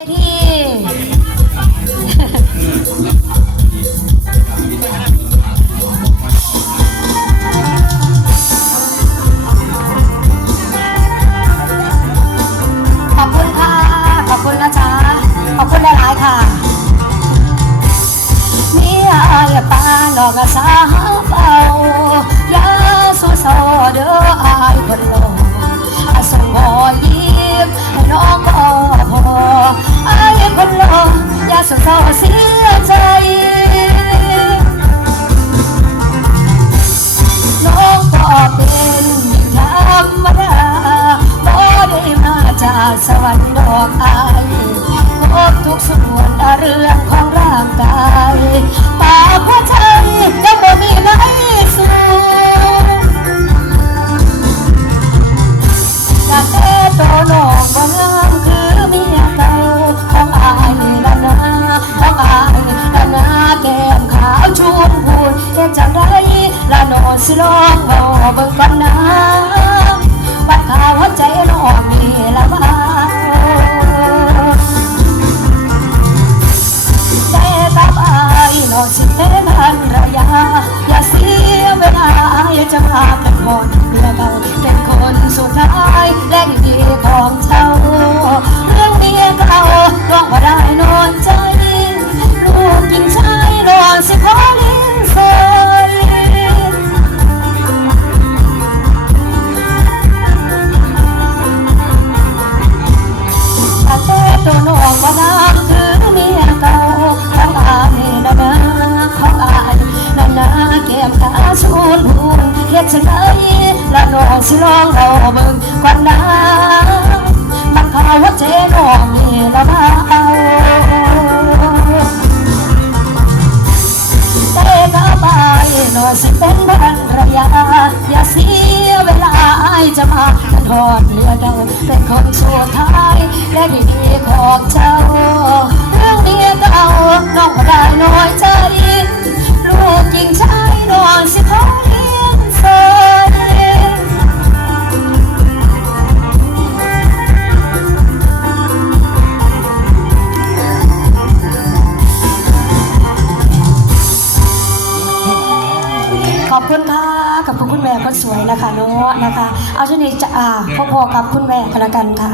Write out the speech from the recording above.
ที่ ยาสุโซเสียใจน้องก็เป็นธรรมดาบ่ได้มาจากสวรรค์ดอกไอายครบทุกส่วนเรื่องของร่างกายปากหัวใจก็บ่มีไหนสู้จากแต่ตัวน้องบ่ สิลองเอาเบิ่งก่อนนะบัดข่าวใจน้องนี่ละบ้าแต่กับอายนอนสิเทมันระยะอย่าเสียเวลาอย่าจะพากันหมดเพื่อเรา ฮ็ดจังไดละน้องสิลองเอาเบิ่งก่อนนะมันข่าว่าเจน้องนี่ละมาเอาแต่ก็ไปนอสิเป็นพันระยะอย่าเสียเวลาอายจะมากันทอดเรือเดาเป็นคนสุดท้ายและดีของเจ้าเรื่องเมียเก่าน้องก็ได้ คุณค่ะกับคุณแม่ก็สวยนะคะเนาะนะคะ เอาช่วงนี้จะอ่าพอๆกับคุณแม่กันละกันค่ะ